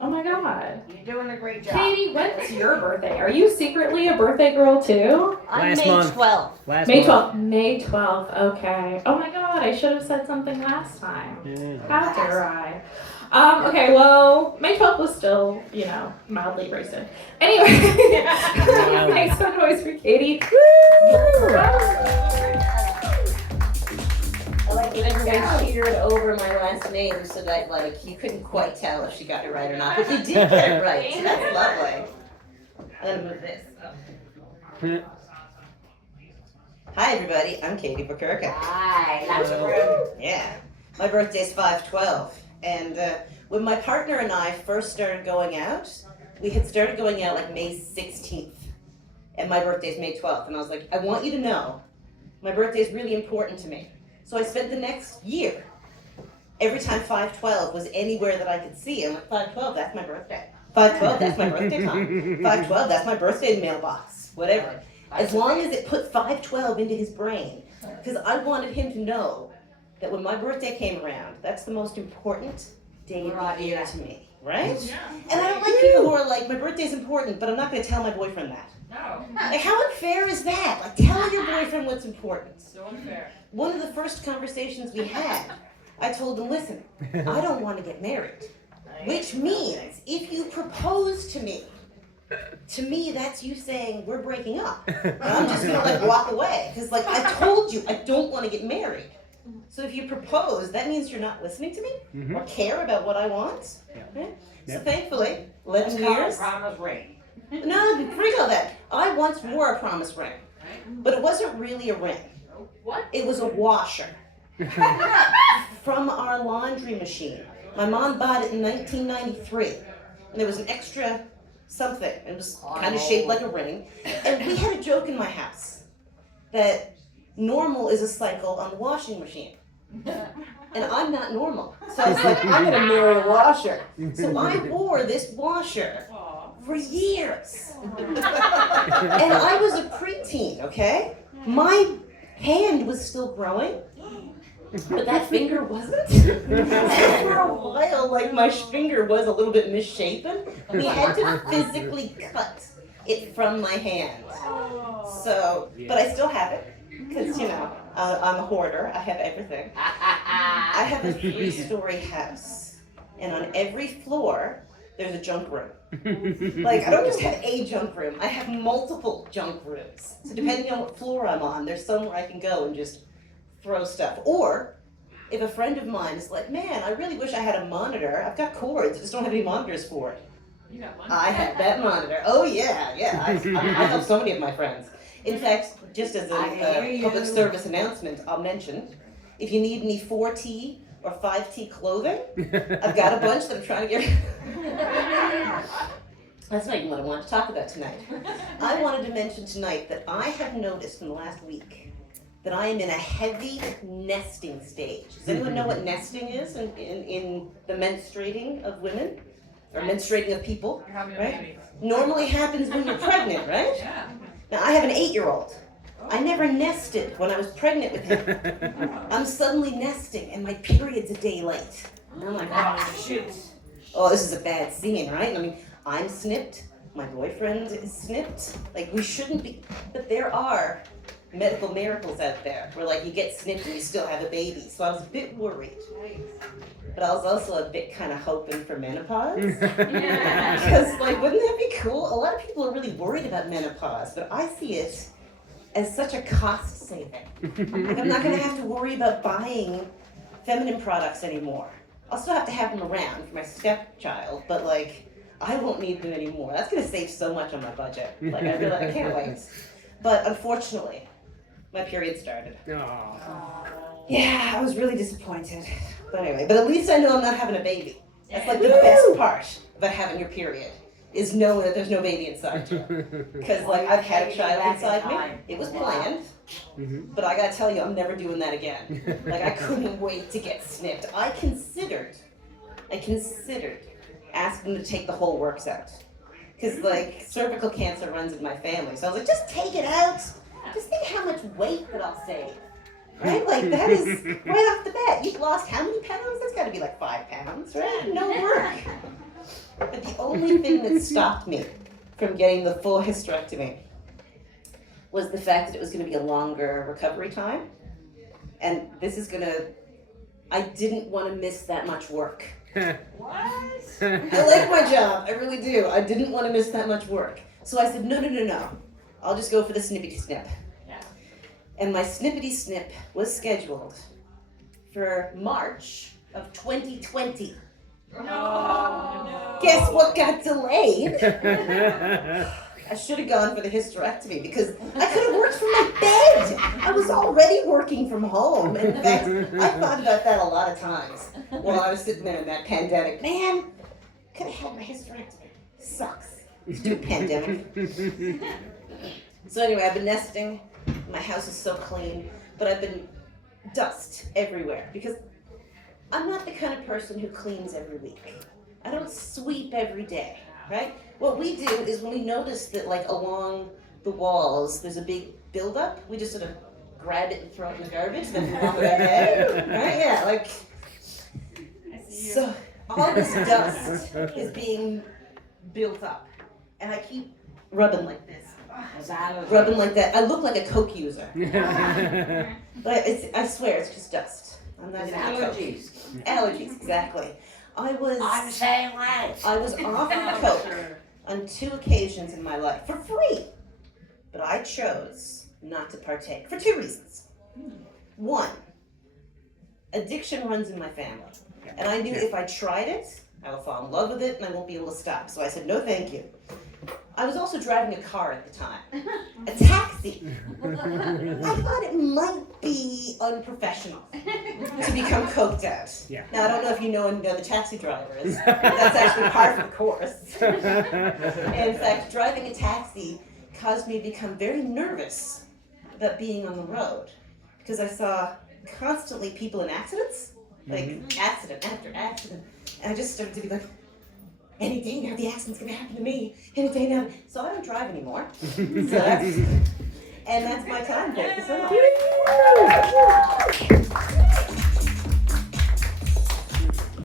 Oh my god. You're doing a great job. Katie, when's your birthday? Are you secretly a birthday girl too? I'm Last May month. 12th. May 12th. May 12th. Okay. Oh my god, I should have said something last time. Yeah. How dare I? Okay, well, May 12th was still, mildly racist. Anyway, make some noise for Katie. I like it everyone cheered over my last name so that you couldn't quite tell if she got it right or not. But you did get it right. So that's lovely. I'm gonna move this. Hi everybody, I'm Katie Bukurka. Hi, lots of room. Yeah. My birthday's 5/12. And when my partner and I first started going out, we had started going out like May 16th. And my birthday's May 12th. And I was like, I want you to know, my birthday is really important to me. So I spent the next year, every time 5/12 was anywhere that I could see, I'm like, 5/12, that's my birthday. 5/12, that's my birthday time. 5/12, that's my birthday mailbox. Whatever. As long as it put 5/12 into his brain. Because I wanted him to know that when my birthday came around, that's the most important day of the year to me. Right? Yeah. And I don't like people who are like, my birthday's important, but I'm not going to tell my boyfriend that. No. Like, how unfair is that? Like, tell your boyfriend what's important. So unfair. One of the first conversations we had, I told him, listen, I don't want to get married. Which means, if you propose to me, that's you saying, we're breaking up. And I'm just going to, walk away. Because, I told you, I don't want to get married. So if you propose, that means you're not listening to me or care about what I want. Yeah. Right? Yep. So thankfully, 11 years. Promise ring. No, forget all that. I once wore a promise ring, but it wasn't really a ring. What? It was a washer from our laundry machine. My mom bought it in 1993, and there was an extra something. It was kind of shaped like a ring, and we had a joke in my house that normal is a cycle on the washing machine. And I'm not normal. So I was like, I'm gonna marry a washer. So I wore this washer for years. And I was a preteen, okay? My hand was still growing, but that finger wasn't. And for a while, my finger was a little bit misshapen. We had to physically cut it from my hand. So, but I still have it. Because, I'm a hoarder. I have everything. I have a 3-story house. And on every floor, there's a junk room. I don't just have a junk room. I have multiple junk rooms. So depending on what floor I'm on, there's somewhere I can go and just throw stuff. Or, if a friend of mine is like, man, I really wish I had a monitor. I've got cords. I just don't have any monitors for it. You got one. I have that monitor. Oh, yeah. I have so many of my friends. In fact, just as a public service announcement, I'll mention, if you need any 4T or 5T clothing, I've got a bunch that I'm trying to get. That's not even what I wanted to talk about tonight. I wanted to mention tonight that I have noticed in the last week that I am in a heavy nesting stage. Does anyone know what nesting is in the menstruating of women? Or menstruating of people, You're having a right? baby. Normally happens when you're pregnant, right? Yeah. Now, I have an 8-year-old. I never nested when I was pregnant with him. I'm suddenly nesting, and my period's a day late. And I'm like, oh, shoot. Oh, this is a bad scene, right? I mean, I'm snipped. My boyfriend is snipped. We shouldn't be. But there are medical miracles out there where, you get snipped and you still have a baby. So I was a bit worried. But I was also a bit kind of hoping for menopause. Because, wouldn't that be cool? A lot of people are really worried about menopause, but I see it as such a cost saving. I'm not going to have to worry about buying feminine products anymore. I'll still have to have them around for my stepchild, but, I won't need them anymore. That's going to save so much on my budget. I can't wait. But unfortunately, my period started. Yeah, I was really disappointed. But anyway, at least I know I'm not having a baby. That's the best part about having your period, is knowing that there's no baby inside you. Because I've had a child inside me. It was planned. But I gotta tell you, I'm never doing that again. I couldn't wait to get snipped. I considered asking them to take the whole works out. Because cervical cancer runs in my family. So I was like, just take it out. Just think how much weight that I'll save. Right? That is right off the bat. You've lost how many pounds? That's got to be 5 pounds, right? No work. But only thing that stopped me from getting the full hysterectomy was the fact that it was going to be a longer recovery time. And I didn't want to miss that much work. What? I like my job, I really do. I didn't want to miss that much work. So I said, no. I'll just go for the snippety snip. Yeah. And my snippety snip was scheduled for March of 2020. Oh, no. Guess what got delayed? I should have gone for the hysterectomy because I could have worked from my bed. I was already working from home. And in fact, I thought about that a lot of times while I was sitting there in that pandemic. Man, could have had my hysterectomy. Sucks. Stupid pandemic. So anyway, I've been nesting. My house is so clean, but I've been dust everywhere because I'm not the kind of person who cleans every week. I don't sweep every day, right? What we do is when we notice that like along the walls there's a big buildup, we just sort of grab it and throw it in the garbage, then move on with our day, right? Yeah, like, so all this dust is being built up, and I keep rubbing like this. Rubbing like that. I look like a Coke user. But I swear it's just dust. I'm not even Allergies. Allergies, exactly. I'm saying that. I was offered Coke on 2 occasions in my life for free. But I chose not to partake for 2 reasons. 1, addiction runs in my family. And I knew if I tried it, I will fall in love with it and I won't be able to stop. So I said, no thank you. I was also driving a car at the time, a taxi. I thought it might be unprofessional to become coked out. Yeah. Now, I don't know if you know the taxi drivers. That's actually part of the course. In fact, driving a taxi caused me to become very nervous about being on the road because I saw constantly people in accidents, like accident after accident. And I just started to be like, any day now the accident's gonna happen to me. Any day now. So I don't drive anymore. And that's my time. Thank you so much.